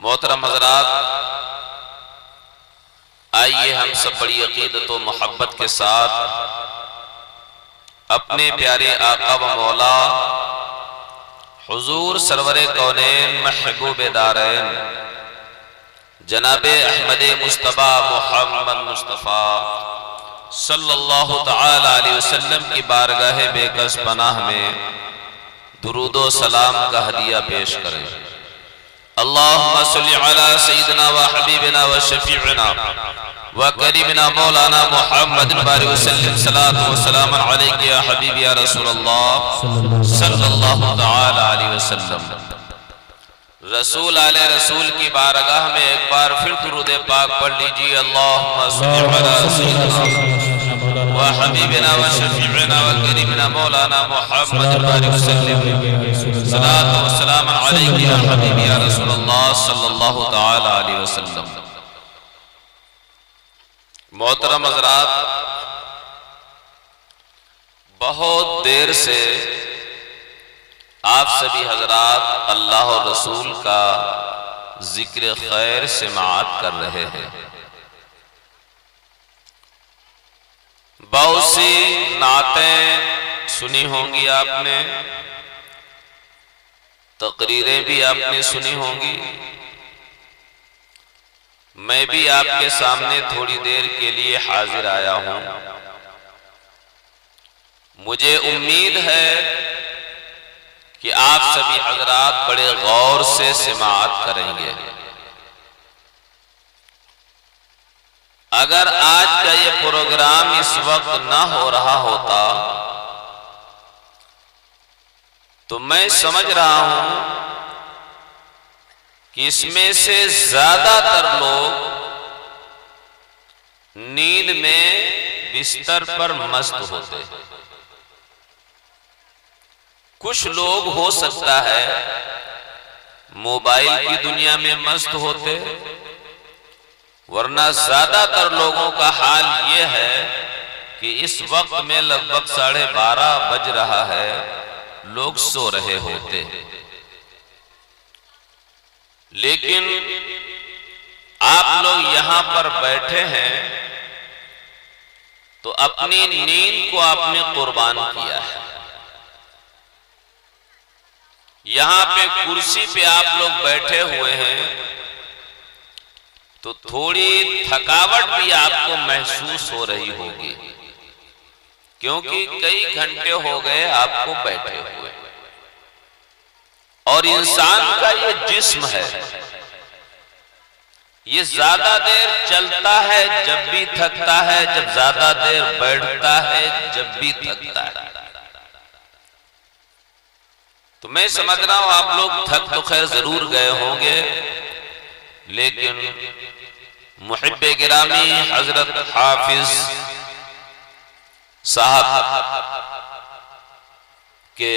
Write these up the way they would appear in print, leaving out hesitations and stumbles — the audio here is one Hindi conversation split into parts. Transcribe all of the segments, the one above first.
मोहतरम हज़रात, आइए हम सब बड़ी अकीदत व मोहब्बत के साथ अपने प्यारे आका व मौला हुजूर सरवरे कौनैन महबूब दारैन जनाबे अहमद मुस्तफ़ा मोहम्मद मुस्तफ़ा सल्लल्लाहु तआला अलैहि वसल्लम की बारगाह बेकस पनाह में दुरूदो सलाम का हदिया पेश करें। अल्लाहुम्मा सल्लि अला सय्यिदिना व हबीबिना व शफीइना व करीमिना मौलाना मुहम्मद बारिक वसल्लम सलातु व सलाम अलैका या हबीबी या रसूलल्लाह सल्लल्लाहु तआला अलैहि वसल्लम। रसूल आले रसूल की बारगाह में एक बार फिर दुरूद पाक पढ़ लीजिए। अल्लाहुम्मा सल्लि अला सय्यिदिना व हबीबिना व शफीइना व करीमिना मौलाना मुहम्मद बारिक वसल्लम सलातु व सलाम अलैका या हबीबी या रसूलल्लाह सल्लल्लाहु तआला अलैहि वसल्लम। मोहतरम हज़रात, बहुत देर से आप सभी हजरात अल्लाह और रसूल का जिक्र खैर समाअत कर रहे हैं। बहुत सी नातें सुनी होंगी आपने, तकरीरें भी आपने सुनी होंगी। मैं भी आपके सामने थोड़ी देर के लिए हाजिर आया हूं। मुझे उम्मीद है कि आप सभी हजरात बड़े गौर से समाअत करेंगे। अगर आज का ये प्रोग्राम इस वक्त ना हो रहा होता तो मैं समझ रहा हूं कि इसमें से ज्यादातर लोग नींद में बिस्तर पर मस्त होते हैं। कुछ लोग हो सकता है मोबाइल की दुनिया में मस्त होते, वरना ज्यादातर लोगों का हाल ये है कि इस वक्त में लगभग 12:30 बज रहा है, लोग सो रहे होते। लेकिन आप लोग यहां पर बैठे हैं तो अपनी नींद को आपने कुर्बान किया है। यहां पे कुर्सी पे आप लोग बैठे हुए हैं तो थोड़ी थकावट भी आपको महसूस हो रही होगी, क्योंकि कई घंटे हो गए आपको बैठे हुए। और इंसान का ये जिस्म है, ये ज्यादा देर चलता है जब भी थकता है, जब ज्यादा देर बैठता है जब भी थकता है। तो मैं समझ रहा हूं आप लोग थक तो खैर जरूर गए होंगे, लेकिन मुहिब्बे गिरामी हजरत हाफिज साहब के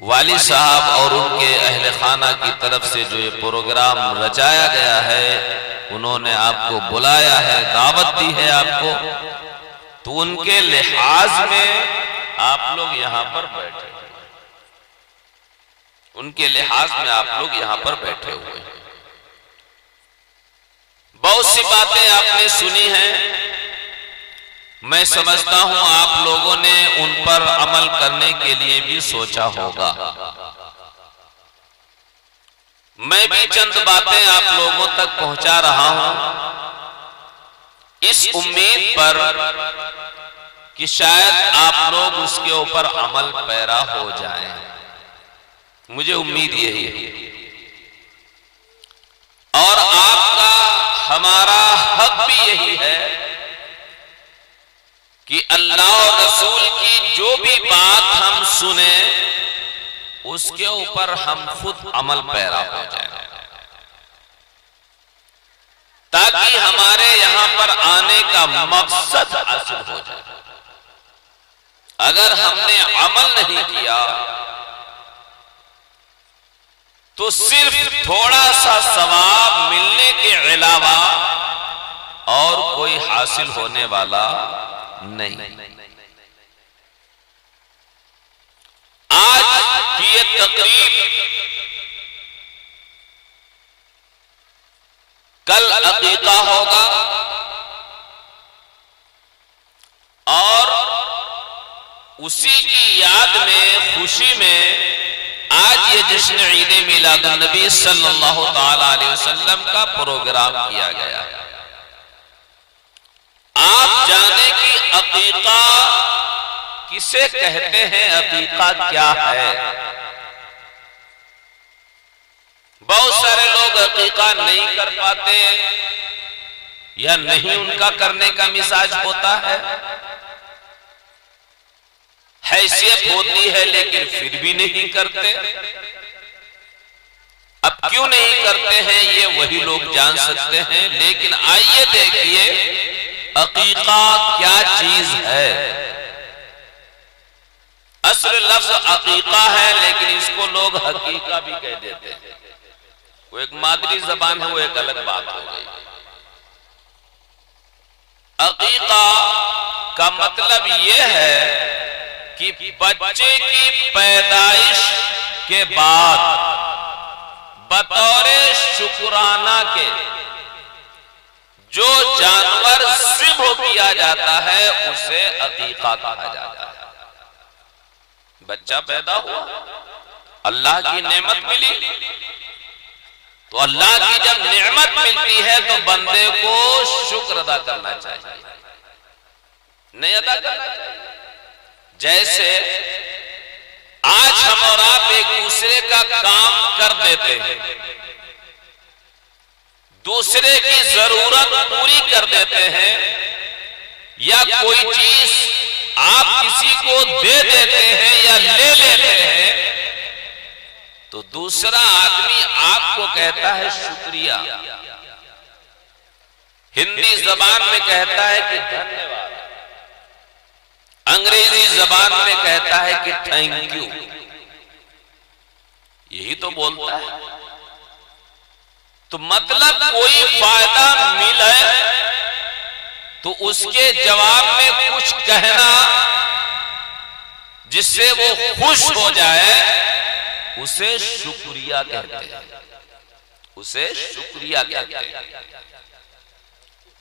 वाली साहब और उनके अहले खाना की तरफ से जो ये प्रोग्राम रचाया गया है, उन्होंने आपको बुलाया है, दावत दी है आपको, तो उनके लिहाज में आप लोग यहां पर बैठे, उनके लिहाज में आप लोग यहां पर बैठे हुए हैं। बहुत सी बातें आपने सुनी हैं, मैं समझता हूं आप लोगों ने उन पर अमल करने के लिए भी सोचा होगा। मैं भी चंद बातें आप लोगों तक पहुंचा रहा हूं इस उम्मीद पर कि शायद आप लोग उसके ऊपर अमल पैरा हो जाएं। मुझे उम्मीद यही है और आपका हमारा हक भी यही है कि अल्लाह और रसूल की जो भी बात हम सुने उसके ऊपर हम खुद अमल पैरा हो जाए, ताकि हमारे यहां पर आने का मकसद हासिल हो जाए। अगर हमने अमल नहीं किया तो सिर्फ थोड़ा सा सवाब मिलने के अलावा और कोई हासिल होने वाला नहीं। आज की ये तकरीब कल अकीका होगा और उसी की याद में, खुशी में आज ये जश्न ईद मिलादुन नबी सल्लल्लाहु ताला अलैहि वसल्लम का प्रोग्राम किया गया। आप जाने कि अकीका किसे कहते हैं, अकीका क्या है। बहुत सारे लोग अकीका नहीं कर पाते या नहीं उनका करने का मिजाज होता है, हैसियत होती है लेकिन फिर भी नहीं करते। अब क्यों नहीं करते हैं ये वही लोग जान सकते हैं। लेकिन आइए देखिए अकीका क्या चीज है। असल लफ्ज अकीका है लेकिन इसको लोग हकीका भी कह देते हैं। वो एक मादरी जबान है, वो एक अलग बात हो गई। अकीका का मतलब यह है कि बच्चे की पैदाइश के बाद बतौर शुक्राना के जो जानवर ज़िब्ह किया जाता है उसे अकीका कहा जाता है। बच्चा पैदा हुआ, अल्लाह की नेमत मिली, तो अल्लाह की जब नेमत मिलती है तो बंदे को शुक्र अदा करना चाहिए, नहीं अदा करना चाहिए। जैसे आज हम और आप एक दूसरे का काम कर देते हैं, दूसरे की जरूरत पूरी कर देते हैं, या कोई चीज आप किसी को दे देते हैं या ले लेते हैं, तो दूसरा आदमी आपको कहता है शुक्रिया। हिंदी जबान में कहता है कि धन्यवाद, अंग्रेजी जबान में कहता है कि थैंक यू। यही तो बोलता है। तो मतलब कोई फायदा मिले तो उसके जवाब में कुछ कहना जिससे वो खुश हो जाए उसे शुक्रिया कहते हैं, उसे शुक्रिया कहते हैं।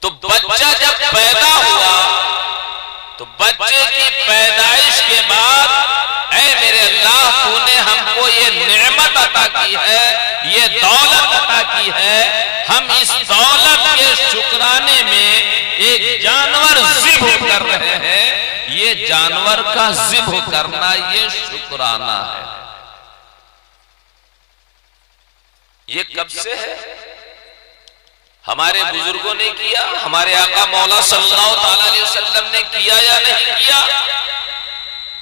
तो बच्चा जब पैदा हुआ तो बच्चे की पैदाइश के बाद ऐ मेरे अल्लाह तूने हमको ये नेमत अता की है, ये दौलत अता की है, हम इस दौलत के शुक्राने में एक जानवर ज़िब्ह कर रहे हैं। ये जानवर का ज़िब्ह करना ये शुक्राना है। ये कब से है? हमारे बुजुर्गों ने किया, हमारे आका मौला सल्लल्लाहु अलैहि वसल्लम ने किया या नहीं किया?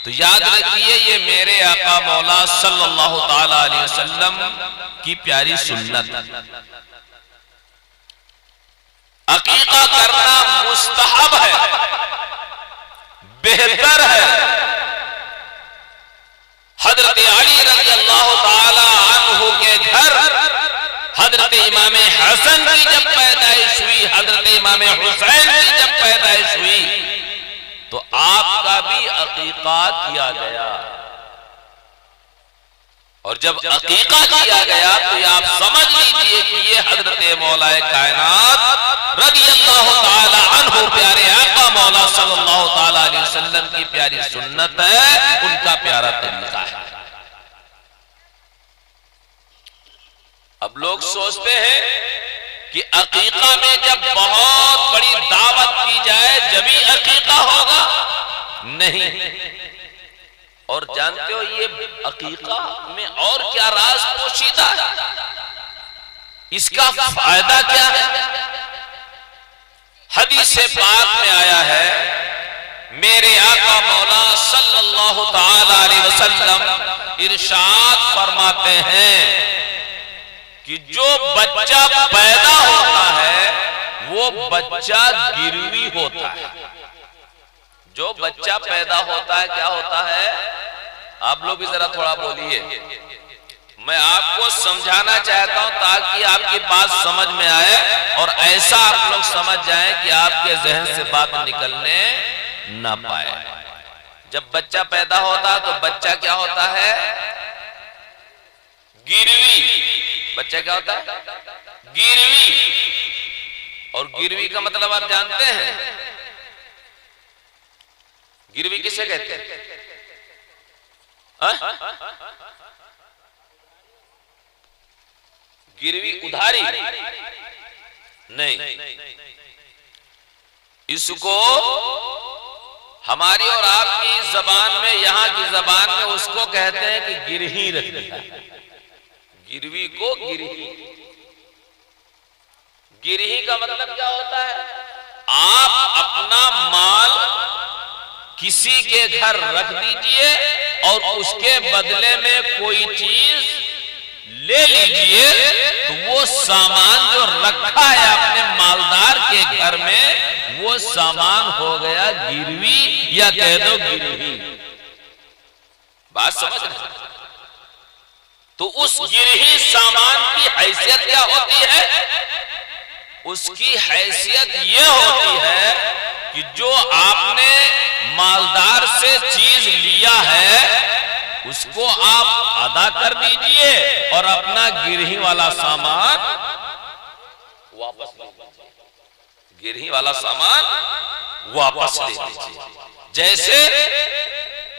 तो याद रखिए ये मेरे आका मौला सल्लल्लाहु अलैहि वसल्लम की प्यारी सुन्नत। अकीका करना मुस्तहब है, बेहतर है। हजरत अली रज़ियल्लाहु ताला अन्हु के घर हजरत इमाम हसन की जब पैदाइश हुई, हजरत इमाम हुसैन की जब पैदाइश हुई, तो आपका भी अकीका किया गया। और जब अकीका किया गया तो आप समझ लीजिए कि ये हजरत मौलाए कायनात रज़ियल्लाहु ताला अन्हु प्यारे आका मौला सल्लल्लाहु ताला अलैहि वसल्लम की प्यारी सुन्नत है, उनका प्यारा तरीका है। अब लोग सोचते हैं कि अकीका में जब बहुत बड़ी दावत की जाए जभी अकीका होगा, नहीं। और जानते हो ये अकीका में और क्या राज पोशीदा है, इसका फायदा क्या है? हदीस पाक में आया है, मेरे आका मौला सल्लल्लाहु ताला अलैहि वसल्लम इरशाद फरमाते हैं कि जो बच्चा पैदा होता है वो बच्चा गिरवी होता है। जो बच्चा पैदा होता है क्या होता है? आप लोग भी जरा थोड़ा बोलिए, मैं आपको समझाना चाहता हूं ताकि आपकी बात समझ में आए और ऐसा आप लोग समझ जाएं कि आपके जहन से बात निकलने ना पाए। जब बच्चा पैदा होता है तो बच्चा क्या होता है? गिरवी। बच्चा क्या होता है? गिरवी। और गिरवी का मतलब आप जानते हैं? गिरवी किसे कहते हैं? गिरवी उधारी नहीं, इसको हमारी और आपकी जबान में, यहां की जबान में उसको कहते हैं कि गिरही रख दिया। गिरवी को गिरही। गिरही का मतलब क्या होता है? आप अपना माल किसी के घर रख दीजिए और उसके बदले में कोई चीज ले लीजिए, तो वो सामान जो रखा है अपने मालदार के घर में, वो सामान हो गया गिरवी, या कह दो गिरही। बात समझ रहे? तो उस गिरही सामान की हैसियत क्या होती है? उसकी हैसियत ये होती है कि जो आपने मालदार से चीज लिया है उसको आप अदा कर दीजिए और अपना गिरही वाला सामान वापस ले लीजिए। गिरही वाला सामान वापस ले लीजिए। जैसे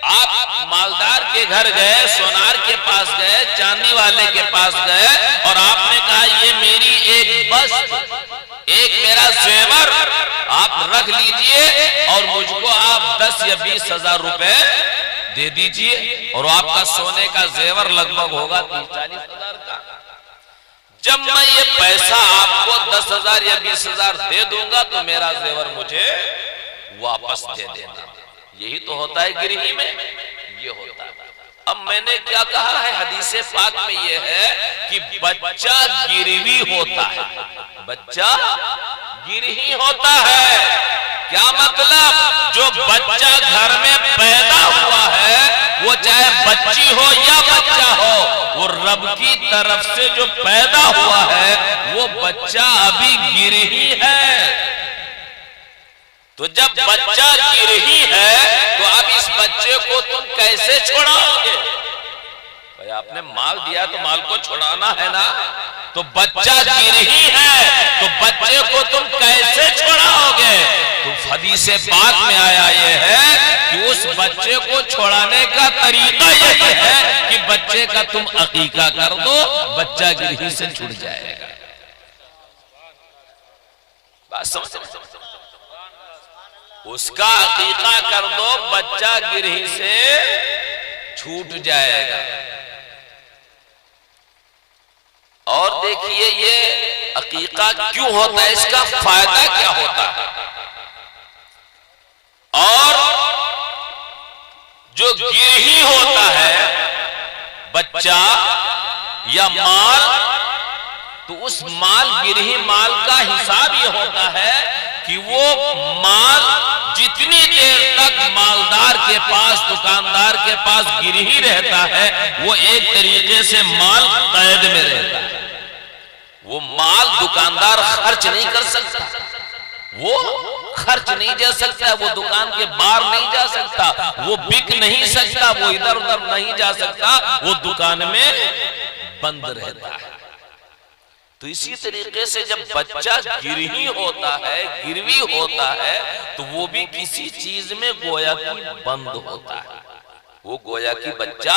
आप मालदार के घर गए, सोनार के पास गए, चांदी वाले के पास गए और आपने कहा ये मेरी एक वस्तु, एक मेरा जेवर आप रख लीजिए और मुझको आप 10 या 20 हजार रुपए दे दीजिए, और आपका सोने का जेवर लगभग होगा 30-40 हजार का। जब मैं ये पैसा आपको 10 हजार या 20 हजार दे दूंगा तो मेरा जेवर मुझे वापस दे देना। यही तो होता है गिरही में, ये होता है। अब मैंने क्या कहा है? हदीसे पाक में ये है कि बच्चा गिरवी होता है, बच्चा गिरही होता है। क्या मतलब? जो बच्चा घर में पैदा हुआ है, वो चाहे बच्ची हो या बच्चा हो, वो रब की तरफ से जो पैदा हुआ है वो बच्चा अभी गिरही है। तो जब बच्चा गिरही है तो अब इस बच्चे को तुम कैसे छुड़ाओगे? भाई आपने माल दिया तो माल को छुड़ाना है ना। तो बच्चा गिरही है तो बच्चे को तुम कैसे छुड़ाओगे? तो हदीसे पाक में आया ये है कि उस बच्चे को छुड़ाने का तरीका यही है कि बच्चे का तुम अकीका कर दो, बच्चा गिरही से छूट जाएगा। बात समझ? उसका अकीका कर दो, बच्चा गिरही से छूट जाएगा। और देखिए ये अकीका क्यों होता है, इसका फायदा क्या होता है। और जो गिरही होता है बच्चा या माल, तो उस माल, गिरही माल का हिसाब ये होता है कि वो माल जितनी देर तक मालदार के पास, दुकानदार के पास गिरही रहता है, वो एक तरीके से माल कैद में रहता है। वो माल दुकानदार खर्च नहीं कर सकता, वो खर्च नहीं जा सकता, वो दुकान के बाहर नहीं जा सकता, वो बिक नहीं सकता, वो इधर उधर नहीं जा सकता, वो दुकान में बंद रहता है। तो इसी तरीके से जब बच्चा गिरही होता है, गिरवी होता है, तो वो भी किसी चीज में गोया की बंद होता है। वो गोया की बच्चा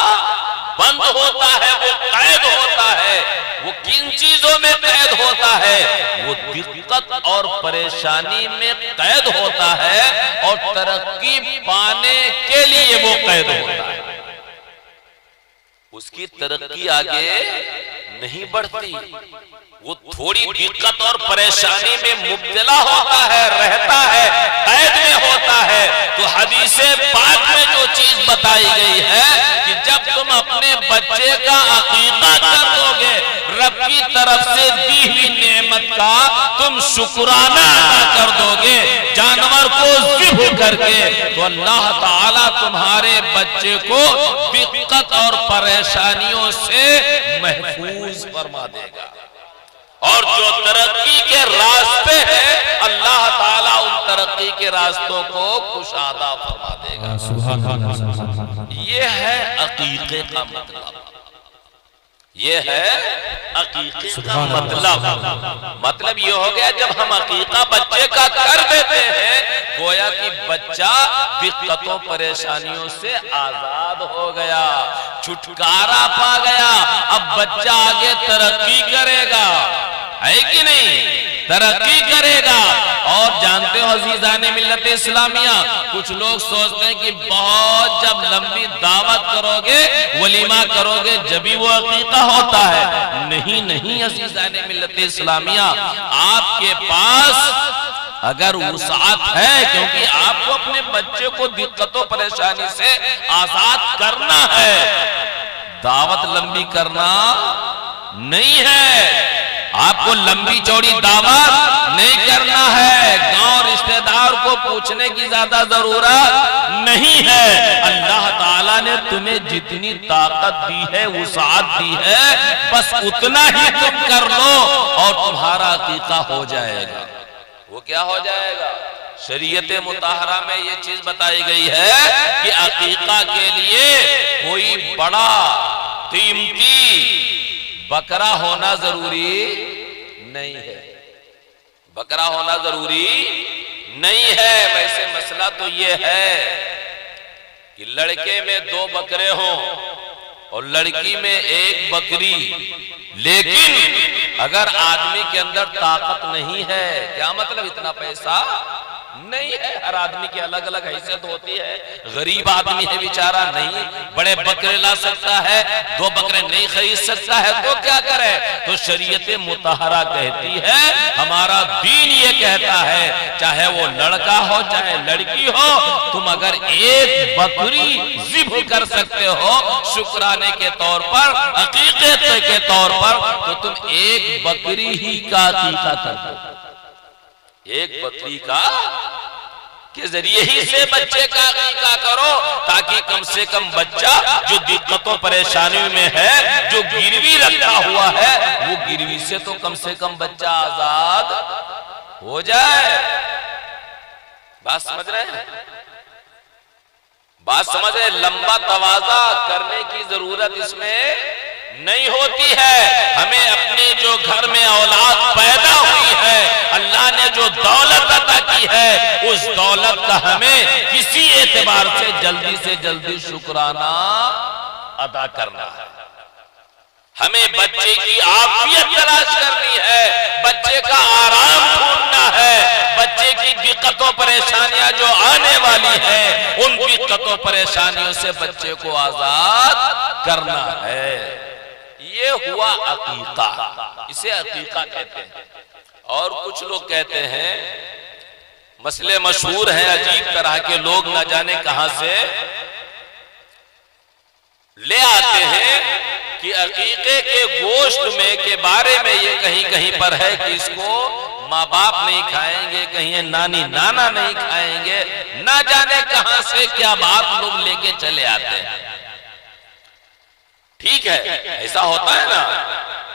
बंद होता है, वो कैद होता है। वो किन चीजों में कैद होता है? वो दिक्कत और परेशानी में कैद होता है और तरक्की पाने के लिए वो कैद होता है। उसकी तरक्की आगे नहीं बढ़ती, वो थोड़ी दिक्कत और परेशानी में मुब्तला होता है, रहता है, कैद में होता है। तो हदीसे पाक में जो चीज बताई गई है कि जब तुम अपने बच्चे का अकीका कर दोगे, रब की तरफ से दी हुई नेमत का तुम शुक्राना अदा कर दोगे जानवर को ज़िब्ह करके, तो अल्लाह ताला तुम्हारे बच्चे को दिक्कत और परेशानियों से महफूज फरमा देगा। और जो तरक्की के रास्ते हैं, अल्लाह ताला उन तरक्की के रास्तों को कुशादा फरमा देगा। ये है अकीके का मतलब। ये है अकीके का मतलब ये हो गया जब हम अकीका बच्चे का कर देते हैं, गोया कि बच्चा दिक्कतों परेशानियों से आजाद हो गया, छुटकारा पा गया। अब बच्चा आगे तरक्की करेगा, है कि नहीं, तरक्की करेगा। और जानते हो अजीजाने मिल्लत इस्लामिया, कुछ लोग सोचते हैं कि बहुत जब लंबी दावत करोगे, वलीमा करोगे, जब ही वो अकीका होता है। नहीं नहीं अजीजाने मिल्लत इस्लामिया, आपके पास अगर वुसाअत है, क्योंकि आपको अपने बच्चे को दिक्कतों परेशानी से आजाद करना है, दावत लंबी करना नहीं है। आपको लंबी चौड़ी दावत नहीं करना है, गांव रिश्तेदार को पूछने की ज्यादा जरूरत नहीं है। अल्लाह ताला ने तुम्हें जितनी ताकत दी है, वुसाअत दी है, बस उतना ही तुम कर लो और तुम्हारा अकीका हो जाएगा। वो क्या हो जाएगा? शरीयत मुताहरा में ये चीज बताई गई है कि अकीका के लिए कोई बड़ा कीमती बकरा होना जरूरी नहीं है, बकरा होना जरूरी नहीं है। वैसे मसला तो ये है कि लड़के में 2 बकरे हों और लड़की में 1 बकरी, लेकिन अगर आदमी के अंदर ताकत नहीं है, क्या मतलब इतना पैसा नहीं है, हर आदमी की अलग अलग हैसियत होती है। गरीब आदमी है बेचारा, नहीं बड़े बकरे ला सकता है, 2 बकरे नहीं खरीद सकता है, तो क्या करे? तो शरीयत मुताहरा कहती है, हमारा दीन ये कहता है, चाहे वो लड़का हो चाहे लड़की हो, तुम अगर 1 बकरी ज़िब्ह कर सकते हो शुक्राने के तौर पर, अकीक़त के तौर पर, तो तुम 1 बकरी ही का अकीका कर दो। 1 बकरी का के जरिए ही से बच्चे का अकीका करो, ताकि कम से कम बच्चा जो दिक्कतों परेशानियों में है, जो गिरवी रखा हुआ है, वो गिरवी से तो कम से कम बच्चा आजाद हो जाए। बात समझ रहे हैं? बात समझ रहे? लंबा तवाज़ा करने की जरूरत इसमें नहीं होती है। हमें अपने जो घर में औलाद पैदा हुई है, अल्लाह ने जो दौलत अता की है, उस दौलत का हमें किसी एतबार से जल्दी शुक्राना अदा करना है। हमें बच्चे की आफियत तलाश करनी है, बच्चे का आराम ढूंढना है, बच्चे की दिक्कतों परेशानियां जो आने वाली है, उन दिक्कतों परेशानियों से बच्चे को आजाद करना है। ये हुआ अकीका, इसे अकीका कहते हैं। और कुछ लोग कहते हैं, मसले मशहूर हैं, अजीब तरह के लोग न जाने कहां से ले आते हैं कि अकीके के गोश्त में के बारे में ये कहीं कहीं पर है कि इसको माँ बाप नहीं खाएंगे, कहीं नानी नाना नहीं खाएंगे, ना जाने कहां से क्या बात लोग लेके चले आते हैं। ठीक है, ऐसा होता है ना,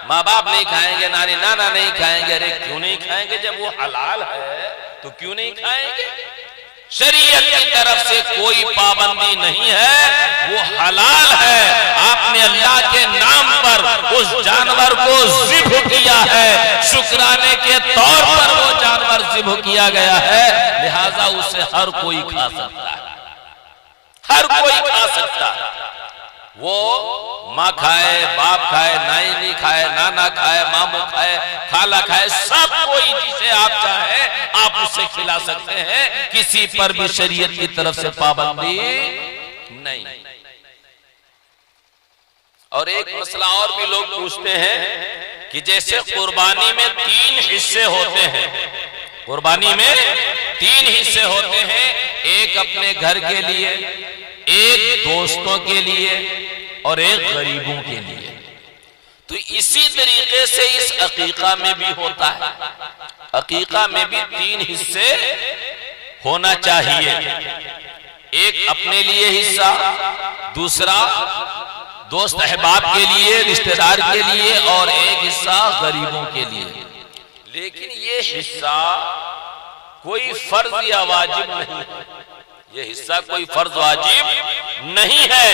माँ बाप नहीं खाएंगे, नानी नाना नहीं खाएंगे। अरे क्यों नहीं खाएंगे? जब वो हलाल है तो क्यों नहीं खाएंगे? शरीयत की तरफ से कोई पाबंदी नहीं है, वो हलाल है। आपने अल्लाह के नाम पर उस जानवर को ज़िब्ह किया है, शुक्राने के तौर पर वो जानवर ज़िब्ह किया गया है, लिहाजा उसे हर कोई खा सकता है, हर कोई खा सकता है। वो माँ खाए, बाप खाए, नानी खाए, नाना खाए, मामू खाए, खाला खाए, सब कोई जिसे आप चाहे आप उसे खिला सकते हैं, किसी पर भी शरीयत की तरफ से पाबंदी नहीं। और एक मसला और भी लोग पूछते हैं कि जैसे कुर्बानी में 3 हिस्से होते हैं, कुर्बानी में 3 हिस्से होते हैं, एक अपने घर के लिए, एक दोस्तों के लिए और एक गरीबों के लिए, तो इसी तरीके से इस अकीका में भी होता है। अकीका में भी 3 हिस्से होना चाहिए, एक अपने लिए हिस्सा, दूसरा दोस्त अहबाब के लिए, रिश्तेदार के लिए, और एक हिस्सा गरीबों के लिए। लेकिन ये हिस्सा कोई फर्ज या वाजिब नहीं है, ये हिस्सा कोई फर्ज वाजिब नहीं है,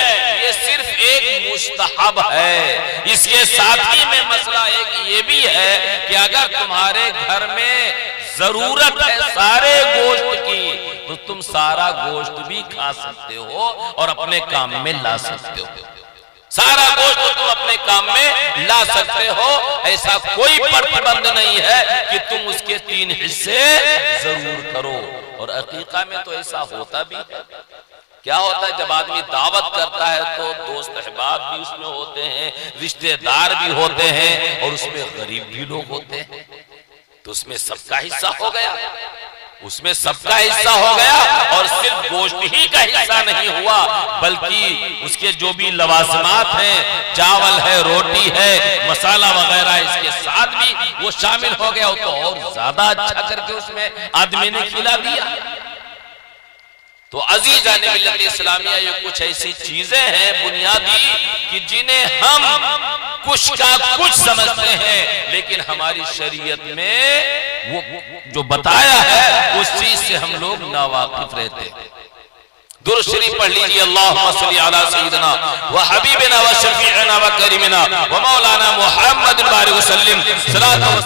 ये सिर्फ एक मुस्तहब है। इसके साथ ही में मसला एक ये भी है कि अगर तुम्हारे घर में जरूरत है सारे गोश्त की तो तुम सारा गोश्त भी खा सकते हो और अपने काम में ला सकते हो। सारा गोश्त तुम अपने काम में ला सकते हो, ऐसा कोई प्रतिबंध नहीं है कि तुम उसके 3 हिस्से जरूर करो। और अकीका में तो ऐसा होता भी है। क्या होता है, जब आदमी दावत करता है तो दोस्त अहबाब भी उसमें होते हैं, रिश्तेदार भी होते हैं और उसमें गरीब भी लोग होते हैं, तो उसमें सबका हिस्सा हो गया, उसमें सबका हिस्सा हो गया। और सिर्फ गोश्त ही का हिस्सा नहीं हुआ बल्कि उसके जो भी लवाजमात हैं, चावल है, रोटी है, मसाला वगैरह, इसके साथ भी वो शामिल हो गया। तो और ज्यादा अच्छा करके उसमें आदमी ने खिला दिया। तो अजीज़ान मिल्लत इस्लामिया, ये कुछ ऐसी चीजें हैं बुनियादी कि जिन्हें हम कुछ का कुछ समझते हैं, लेकिन हमारी शरीयत में वो जो बताया है उस चीज से हम लोग नावाकिफ रहते हैं। दुरूद शरीफ पढ़ लीजिए, अल्लाहुम्मा सल्ली अला सय्यिदिना व हबीबिना व शफीअना व करीमिना व मौलाना मुहम्मद बारिक वसल्लम।